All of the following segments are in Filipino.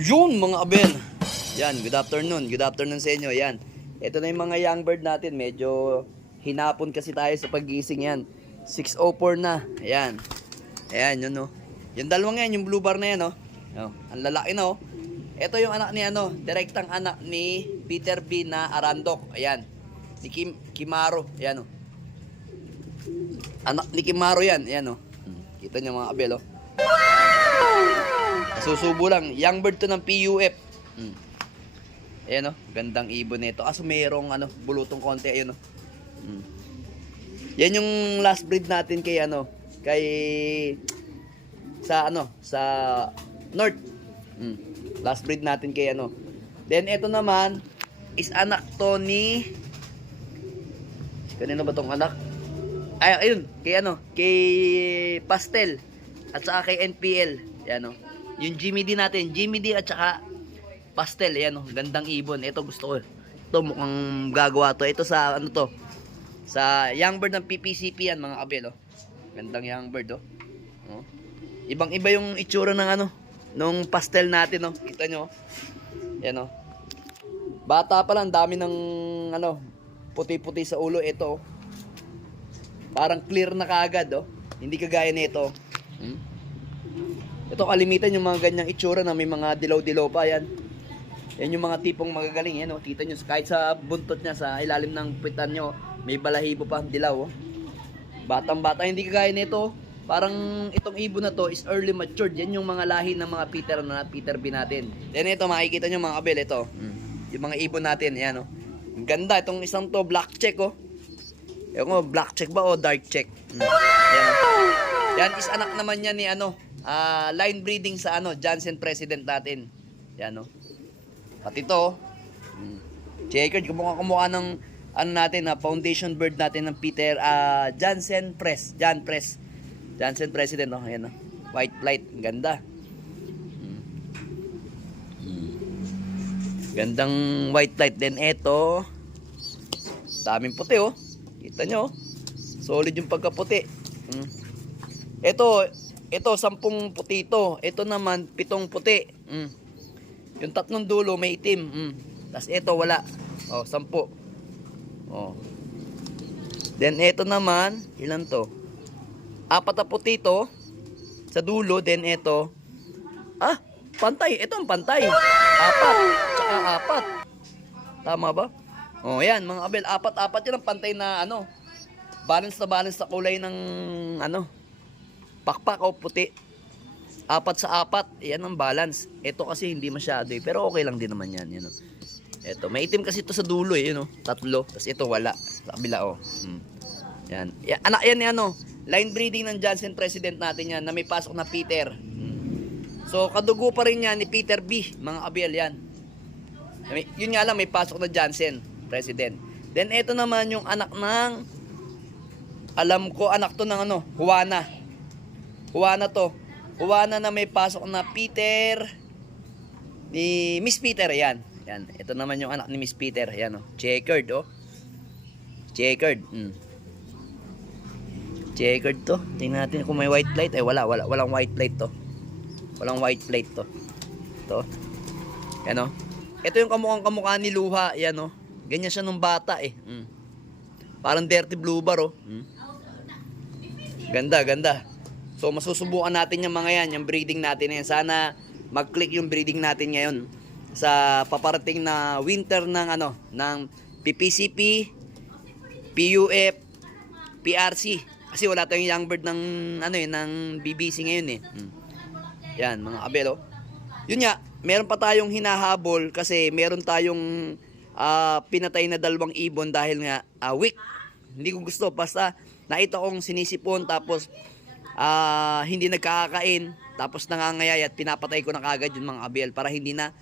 Yun mga abel. Yan, good afternoon. Good afternoon sa inyo. Yan. Ito na yung mga young bird natin. Medyo hinapon kasi tayo sa paggising yan. 6:04 na. Ayan. Ayan, yun no. Yung dalawang yan, yung blue bar na yan, no. Oh, ang lalaki na, oh. Ito yung anak ni ano, direktang anak ni Peter B na Arandok. Ayan. Ni Kimaro. Ayan, oh. Anak ni Kimaro yan. Ayan, oh. Kita nyo mga abel, oh. Susubo lang. Young bird to ng PUF. Ayan o. Gandang ibon nito. Kaso mayroong ano, bulutong konti. Ayun o. Yan yung last breed natin kay ano. Kay sa ano. Sa North. Last breed natin kay ano. Then ito naman is anak to ni kanino ba tong anak? Ay, ayun. Kay ano. Kay Pastel. At saka kay NPL. Yan o. Yung Jimmy D natin, Jimmy D at saka Pastel, ayan oh, gandang ibon. Ito gusto ko. Ito mukhang gagawa to. Ito sa ano to? Sa young bird ng PPCP yan mga kabel oh. Gandang young bird oh. Oh. Ibang-iba yung itsura ng ano, nung Pastel natin oh. Kita nyo oh. Ayan oh. Bata pa lang, dami ng ano, puti-puti sa ulo ito oh. Parang clear na kaagad oh. Hindi kagaya nito. Ito kalimitan yung mga ganyang itsura na may mga dilaw-dilaw pa yan. Yan yung mga tipong magagaling yan, oh. Kita nyo, kahit sa buntot niya, sa ilalim ng pitan nyo, may balahibo pa, dilaw, oh. Batang-bata, hindi kagaya nito. Parang itong ibon na to is early matured. Yan yung mga lahi ng mga Peter B natin. Then ito, makikita nyo mga kabel, ito. Yung mga ibon natin, yan, oh. Ang ganda, itong isang to, black check, oh. Ewan ko, black check ba o dark check? Yan, oh. Yan is anak naman yan ni ano, line breeding sa ano, Johnson President natin. Yan no. Pati to. Checkered kumukha ng ano natin na foundation bird natin ng Peter Johnson Press, John Press. Johnson President no, ayan no. White flight, ang ganda. Gandang white flight din ito. Daming puti oh. Kita nyo oh. Solid yung pagkaputi. Ito 10 puti ito. Ito naman 7 puti. Yung tatlong dulo may itim. Tapos ito wala. Oh, 10. Oh. Then ito naman, ilan to? 4 na puti ito sa dulo. Then ito, pantay. Ito ang pantay. 4. Tsaka 4. Tama ba? Oh, yan mga abel. 4 yan ang pantay na ano. Balance na kulay ng ano. Pakpak o puti. 4 sa 4. Yan ang balance. Ito kasi hindi masyado eh. Pero okay lang din naman yan. Yan oh. Ito. May itim kasi ito sa dulo eh. Yun, oh. 3. Tapos ito wala. Sa kabila oh. Yan. Anak yan ni ano. Line breeding ng Johnson President natin yan. Na may pasok na Peter. So kadugo pa rin yan ni Peter B. Mga abel yan. Yun nga lang may pasok na Johnson President. Then ito naman yung anak ng alam ko anak to ng ano. Juana to. Juana na may pasok na Peter ni Miss Peter. Yan. Yan. Ito naman yung anak ni Miss Peter. Yan oh. Checkered oh. Checkered. Checkered to. Tingnan natin kung may white plate. Walang white plate to. Walang white plate to. Ito. Yan oh. Ito yung kamukha ni Luha. Yan oh. Ganyan siya nung bata eh. Parang dirty blue bar oh. Ganda. So masusubukan natin yung mga yan, yung breeding natin yan. Sana mag-click yung breeding natin ngayon sa paparating na winter ng ano, ng PPCP, PUF, PRC. Kasi wala tayong young bird ng ano eh, ng BBC ngayon eh. Yan mga abel oh. Yun nga, meron pa tayong hinahabol kasi meron tayong pinatay na 2 ibon dahil nga weak. Hindi ko gusto basta nakita kong sinisipon tapos hindi nagkakain tapos nangangayay at pinapatay ko na kagad yung mga abel para hindi na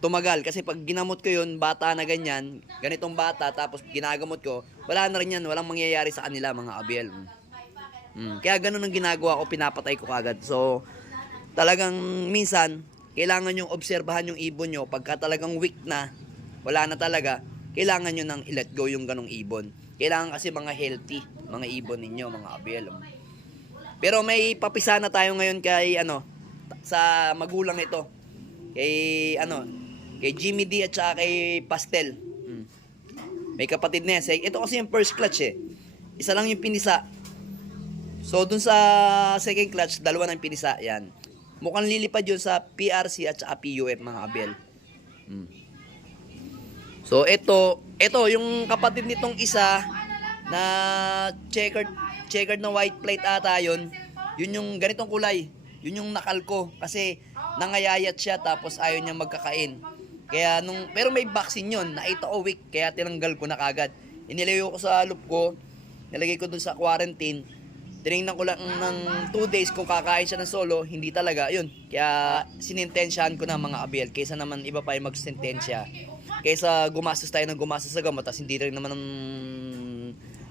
tumagal kasi pag ginamot ko yun bata na ganyan ganitong bata tapos ginagamot ko wala na rin yan, walang mangyayari sa kanila mga abel. Kaya ganun ang ginagawa ko, pinapatay ko kagad. So talagang minsan kailangan yung obserbahan yung ibon nyo pagka talagang weak na wala na talaga, kailangan nyo nang i-let go yung ganong ibon. Kailangan kasi mga healthy mga ibon ninyo mga abel. Pero may papisa na tayo ngayon kay ano sa magulang ito. Kay Jimmy D at saka kay Pastel. May kapatid na yan. Ito kasi yung first clutch eh. Isa lang yung pinisa. So dun sa second clutch, dalawa na yung pinisa. Yan. Mukhang lilipad yun sa PRC at saka PUF mga abel. So ito yung kapatid nitong isa na checkered na white plate ata yun. Yun yung ganitong kulay. Yun yung nakalko kasi nangayayat siya tapos ayaw niya magkakain. Kaya pero may vaccine yun, na 8 week, kaya tinanggal ko na kagad. Inilayo ko sa loop ko, nilagay ko dun sa quarantine. Tinignan ko lang ng 2 days kung kakain siya ng solo, hindi talaga, yun. Kaya sinintensyahan ko na mga abel, kaysa naman iba pa yung magsintensya. Kaysa gumastos tayo ng gumastos sa gamot, tas hindi rin naman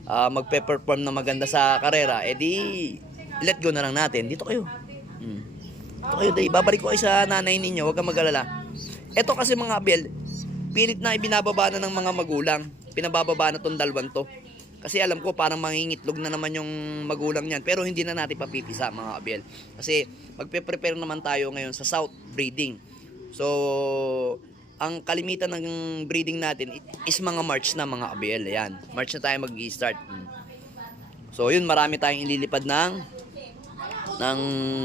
magpe-perform na maganda sa karera, edi let go na lang natin. Dito kayo. Dito kayo, babalik ko kayo sa nanay ninyo, huwag kang mag-alala. Ito kasi mga abel, pilit na ibinababa na ng mga magulang. Pinabababa na tong dalawang to. Kasi alam ko parang mangingitlog na naman yung magulang niyan. Pero hindi na natin papipisa mga abel. Kasi magpe-prepare naman tayo ngayon sa south breeding. So, ang kalimitan ng breeding natin is mga March na mga abel. Ayan, March na tayo mag-i-start. So, yun, marami tayong ililipad ng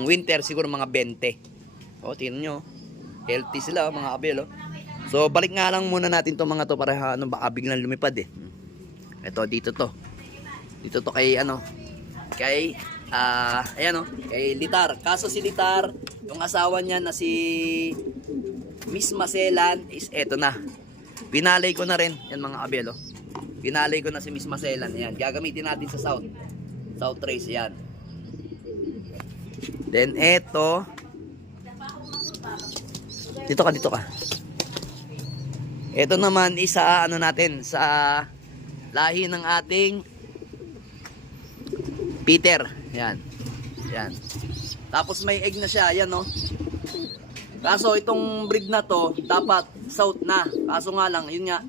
winter, siguro mga 20. O, tingnan nyo. Healthy sila mga abel. So balik nga lang muna natin to mga to para baka biglang lumipad eh. Ito dito to kay kay Litar. Kaso si Litar, yung asawa niya na si Miss Maselan is eto na. Pinalay ko na rin yan mga abel. Pinalay ko na si Miss Maselan. Yan, gagamitin natin sa South Race yan. Then eto, dito ka. Ito naman isa natin sa lahi ng ating Peter. Yan. Tapos may egg na siya, ayan no. Kaso itong breed na to dapat south na. Kaso nga lang, yun nga,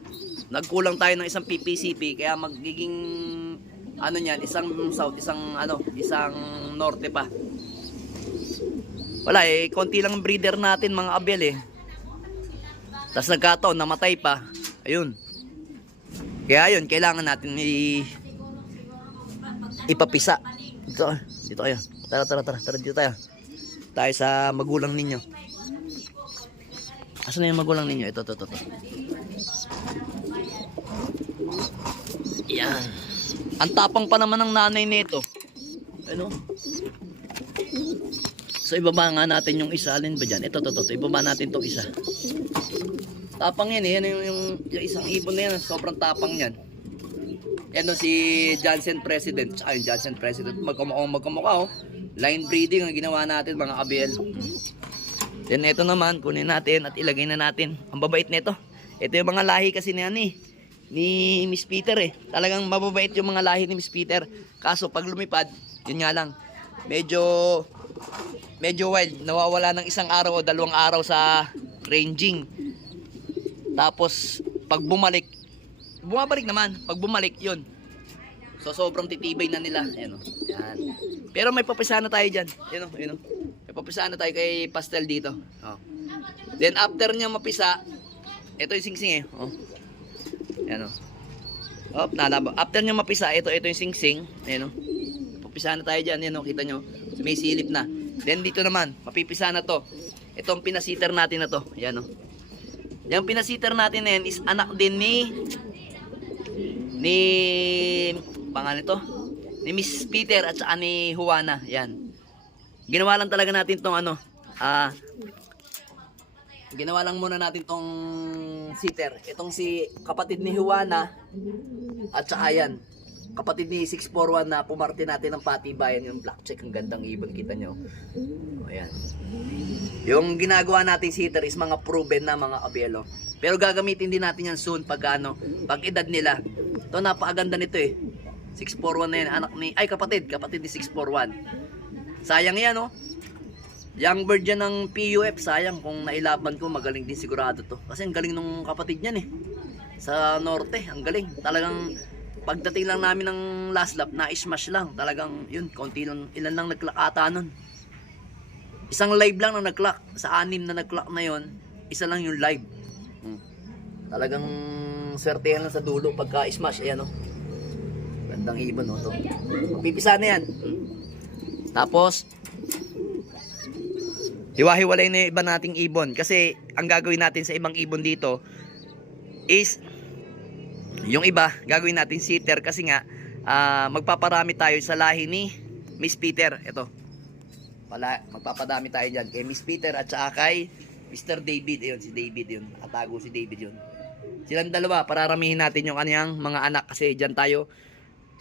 nagkulang tayo ng isang PPCP kaya magiging niyan, isang south, isang norte pa. Wala eh, konti lang breeder natin mga abel eh. Tapos nagkataon, namatay pa. Ayun. Kaya yun, kailangan natin ipapisa. Dito kayo. Tara dito tayo. Tayo sa magulang ninyo. Asan na yung magulang ninyo? Ito. Yan. Ang tapang pa naman ng nanay nito. Ano? So ibaba nga natin yung isa. Alin ba dyan? Ito. Ibaba natin tong isa. Tapang yan eh. Yan yung isang ibon na yan. Sobrang tapang yan. Yan si Johnson President. Tsaka yung Johnson President. Magkamukha oh. Line breeding ang ginawa natin mga abel. Then ito naman. Kunin natin at ilagay na natin. Ang babait nito. Ito yung mga lahi kasi ni Miss Peter eh. Talagang mababait yung mga lahi ni Miss Peter. Kaso pag lumipad, yun nga lang. Medyo wild, nawawala ng 1 araw o 2 araw sa ranging. Tapos pag bumabalik naman. Pag bumalik, yun. So sobrang titibay na nila. Ayan o. Yan. Pero may papisa na tayo dyan. Yun o. May papisa na tayo kay Pastel dito. O. Then after niya mapisa, ito yung singsing eh. O. Ayan o. After niya mapisa, ito yung singsing. Ayan o. Papisa na tayo dyan. Ayan o. Kita nyo. May silip na. Then dito naman, mapipisa na to. Itong pinasiter natin na to. Ayan o. Yung pinasiter natin na yan is anak din ni pangalan ito, ni Miss Peter at saka ni Juana. Yan. Ginawa lang talaga natin tong ginawa lang muna natin tong sitter. Itong si kapatid ni Juana at saka yan. Kapatid ni 641 na pumarte natin ng patibayan, yung black check, ang gandang ibon, kita nyo. Ayan. Yung ginagawa natin sitter is mga proven na mga abelo. Pero gagamitin din natin yan soon pag edad nila. Ito napakaganda nito eh. 641 na yan, kapatid ni 641. Sayang yan oh. Young bird yan ng PUF, sayang kung nailaban ko, magaling din sigurado to. Kasi ang galing nung kapatid niyan eh. Sa norte, ang galing. Talagang pagdating lang namin ng last lap, na-smash lang. Talagang yun, konti lang, ilan lang naglakata nun. Isang live lang na nag-clock. Sa 6 na nag-clock na yon, isa lang yung live. Talagang swertehan lang sa dulo pagka smash. Ayan o. Gandang ibon o to. Pipisa na yan. Tapos, hiwa-hiwalay na yung iba nating ibon. Kasi, ang gagawin natin sa ibang ibon dito is, yung iba, gagawin natin sitter. Kasi nga, magpaparami tayo sa lahi ni Miss Peter. Ito. Magpapadami tayo dyan kay Miss Peter at saka kay Mr. David. Ayun, si David yun. Atago si David yun. Silang dalawa, pararamihin natin yung kanyang mga anak. Kasi dyan tayo,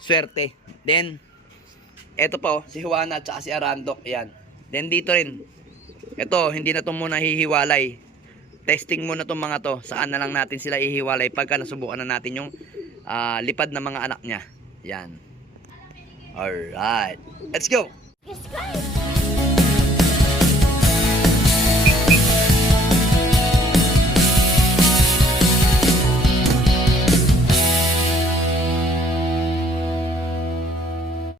swerte. Then, eto po, si Juana at saka si Arandok. Ayan. Then dito rin. Ito, hindi na ito muna hihiwalay. Testing muna itong mga to. Saan na lang natin sila ihiwalay pagka nasubukan na natin yung lipad na mga anak niya. Yan. Alright. Let's go! Yes, guys!